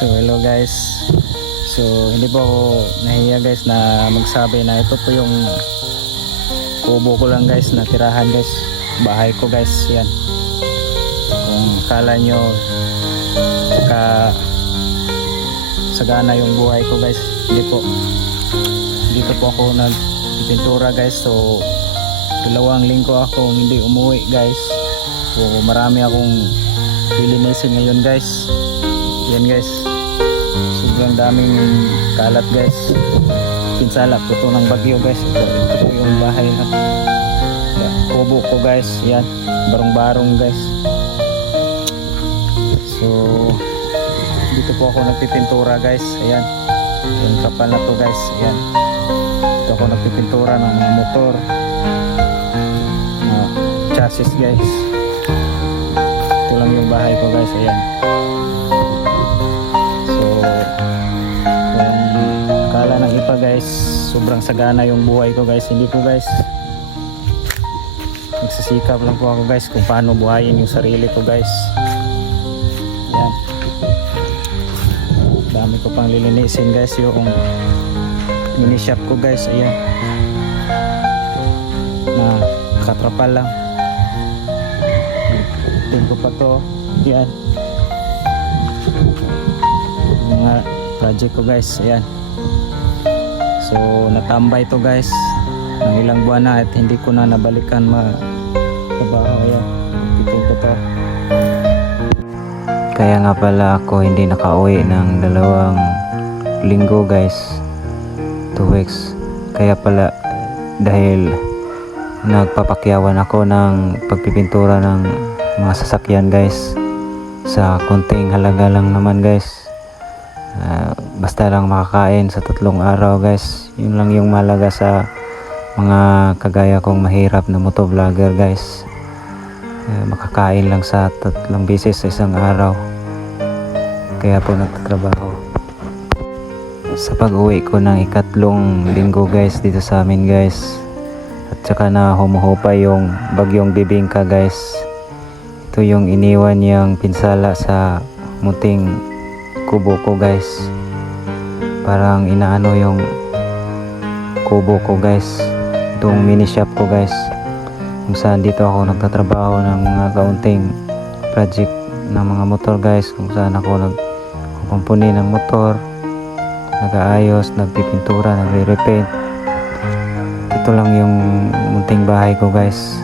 So hello guys. So hindi po ako nahiya guys na magsabi na ito po yung kubo ko lang guys na tirahan guys. Bahay ko guys. Yan. Kung akala nyo ka sagana yung buhay ko guys. Hindi po. Dito po ako nagpipintura guys. So dalawang linggo ako hindi umuwi guys. So marami akong lilinisin ngayon guys. Yan guys. Sobrang daming kalat guys. Pinsala po to ng bagyo guys. Ito, ito yung bahay na. Yeah, kubo ko guys. Yan. Barong-barong guys. So dito po ako nagpipintura guys. Ayan. Yung kapal na to guys. Ayan. Dito ako nagpipintura ng motor. Mga chassis guys. Ito lang yung bahay ko guys. Ayan. Guys, sobrang sagana yung buhay ko guys. Hindi po guys. Nagsisikap lang po ako guys kung paano buhayin yung sarili ko guys. Yan. Dami ko pang lilinisin guys yung mini ko guys. Ayan. Na katrapal lang. Tingin ko pa to. Yan mga project ko guys ayan so natambay to guys ng ilang buwan na at hindi ko na nabalikan ma trabaho ayan titin ko to Kaya nga pala ako hindi nakauwi ng dalawang linggo guys. Two weeks. Kaya pala dahil nagpapakyawan ako ng pagpipintura ng mga sasakyan guys. Sa kunting halaga lang naman guys. Ah, basta lang makakain sa tatlong araw guys. Yun lang yung malaga sa mga kagaya kong mahirap na motovlogger guys. Eh, makakain lang sa tatlong beses sa isang araw. Kaya po nagtatrabaho. Sa pag-uwi ko ng ikatlong linggo guys dito sa amin guys. At saka na humuhupa yung bagyong bibingka guys. Ito yung iniwan niyang pinsala sa muting kubo ko guys. Parang inaano yung kubo ko guys. Itong mini shop ko guys. Kung saan dito ako nagtatrabaho ng mga kaunting project ng mga motor guys. Kung saan ako nagkukumpuni ng motor nag-aayos, nagpipintura, nagre-repaint. Ito lang yung munting bahay ko guys.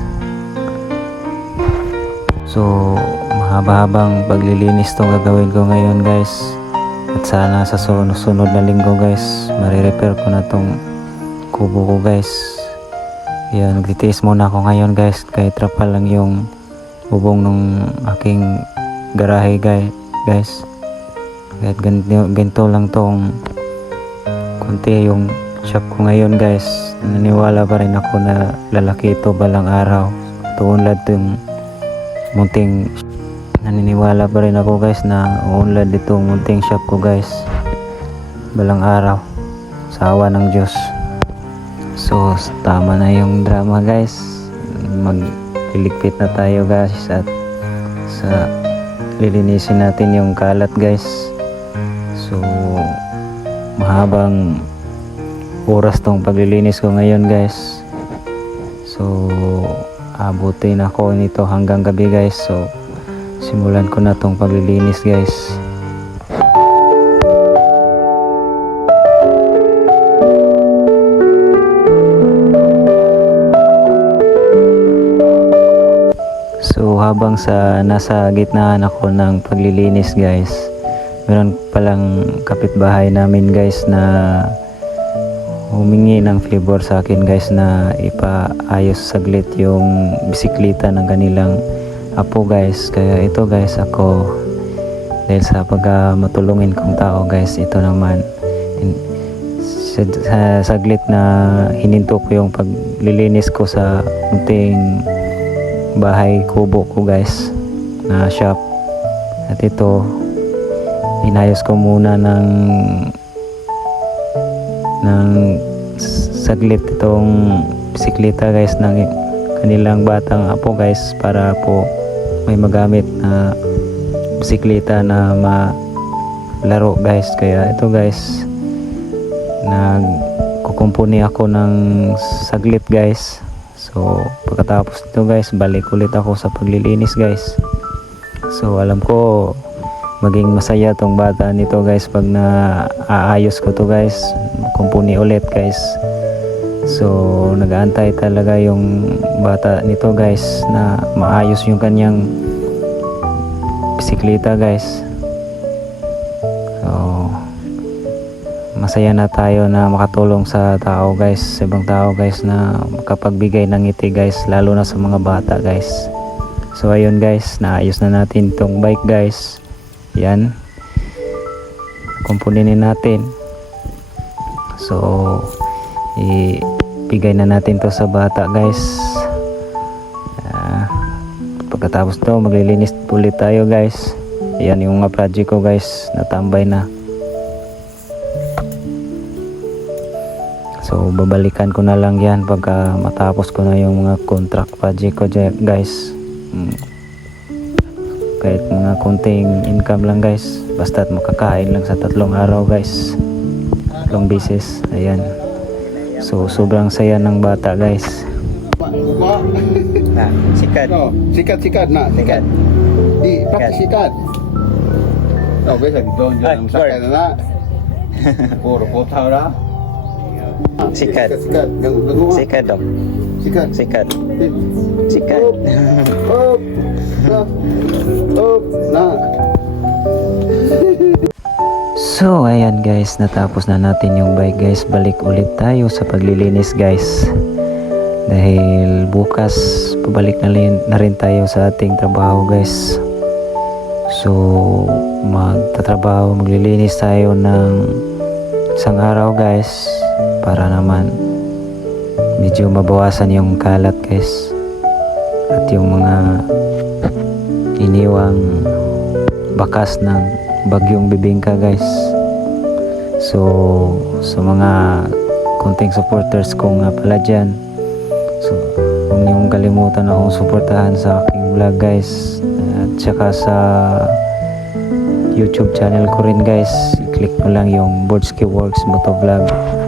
So mahaba-habang paglilinis to gagawin ko ngayon guys sana sa sunod, sunod na linggo guys marirepair ko na tong kubo ko guys. Yan, nagtitiis muna ako ngayon guys kahit trapal lang yung bubong ng aking garahe guys. Kahit ganito, ganito lang tong konti yung shop ko ngayon guys. Naniniwala pa rin ako na lalaki ito balang araw. Tuunlad yung munting naniniwala pa rin ako guys na uunlad itong munting shop ko guys balang araw sa awa ng Diyos So, tama na yung drama guys. Magliligpit na tayo guys at sa lilinisin natin yung kalat guys. So, mahabang oras tong paglilinis ko ngayon guys. So, abutin ako nito hanggang gabi guys. So, simulan ko na tong paglilinis guys. So habang sa nasa gitnaan ako ng paglilinis guys, meron palang kapitbahay namin guys na humingi ng favor sa akin guys na ipaayos saglit yung bisikleta ng kanilang apo guys. Kaya ito guys ako. Dahil sa pagka matulungin kong tao guys, ito naman. In- sa, sa saglit na hininto ko yung paglilinis ko sa munting bahay kubo ko guys na shop. At ito inayos ko muna ng ng saglit itong bisikleta guys ng kanilang batang apo guys para po may magamit na bisikleta na ma laro guys. Kaya ito guys nagkukumpuni ako ng saglit guys. So pagkatapos nito guys balik ulit ako sa paglilinis guys. So alam ko maging masaya tong bata nito guys pag na aayos ko to guys. Kumpuni ulit guys so nagaantay talaga yung bata nito guys na maayos yung kanyang bisikleta guys. So masaya na tayo na makatulong sa tao guys sa ibang tao guys na makapagbigay ng ngiti guys lalo na sa mga bata guys. So ayun guys naayos na natin tong bike guys. Yan. Kumpunin natin. So ibigay na natin to sa bata guys. Ah, pagkatapos to maglilinis ulit tayo guys. Yan yung mga project ko guys. Natambay na. So babalikan ko na lang yan pagka matapos ko na yung mga contract project ko guys. Mm. kahit mga konting income lang guys. Basta't makakain lang sa tatlong araw guys. Tatlong beses ayan so sobrang saya ng bata guys. Nah, sikat. No, sikat sikat nak. Sikat. Di pakai Sikat. Oh, biasa di don Ay, jangan masakan Lord. nak. Por kota dah. Sikat. Sikat sikat. Ganggu. mak. Sikat dong. Sikat. Sikat. Sikat. Up. Up. Up. Nak. So ayan guys, natapos na natin yung bike guys. Balik ulit tayo sa paglilinis guys. Dahil bukas pabalik na rin, na rin tayo sa ating trabaho guys. So magtatrabaho, maglilinis tayo ng isang araw guys. Para naman medyo mabawasan yung kalat guys. At yung mga iniwang bakas ng bagyong bibingka guys so sa mga kunting supporters ko nga pala dyan so huwag niyong kalimutan akong suportahan sa aking vlog guys. At saka sa youtube channel ko rin guys. I-click mo lang yung Boardski Works Motovlog. So,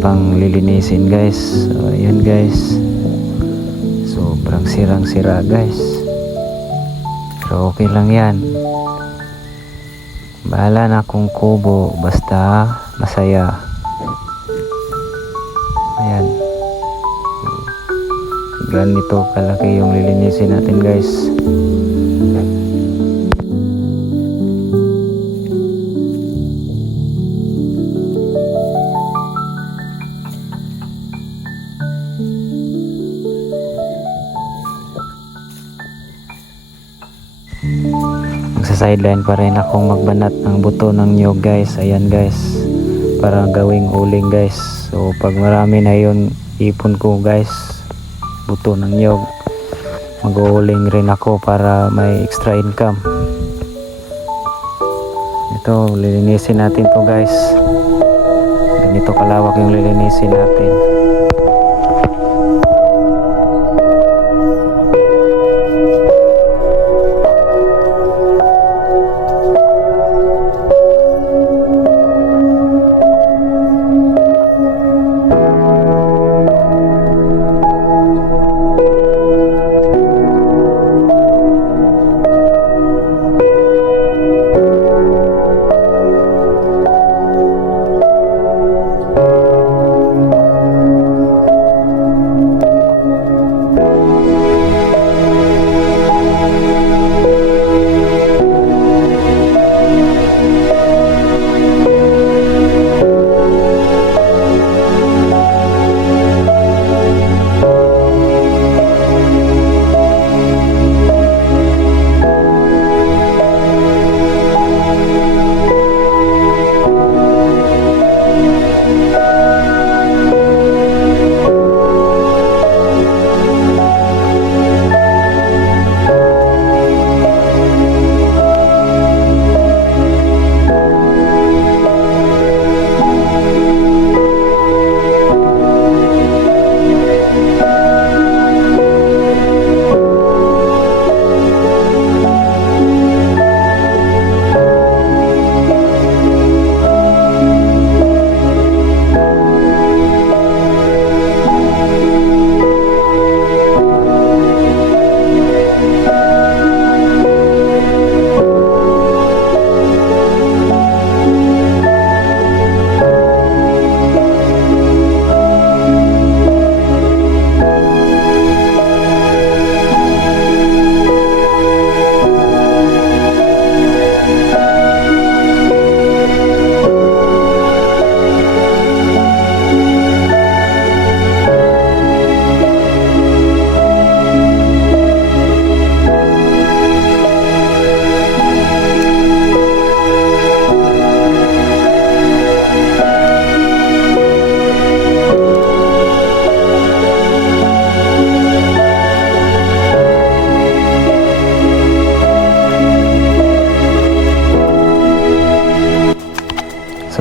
pang lilinisin guys. So, ayan guys. Sobrang sirang-sira guys. Pero okay lang yan. Bahala na kung kubo basta masaya. Ayan. Ganito kalaki yung lilinisin natin guys. Sideline pa rin akong magbanat ng buto ng nyog guys. Ayan guys. Para gawing uling guys. So pag marami na yun ipon ko guys. Buto ng nyog. Mag-uuling rin ako para may extra income. Ito, lilinisin natin to guys. Ganito kalawak yung lilinisin natin.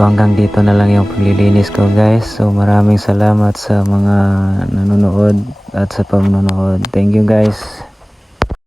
Hanggang dito na lang yung paglilinis ko guys. So maraming salamat sa mga nanonood at sa panonood. Thank you guys.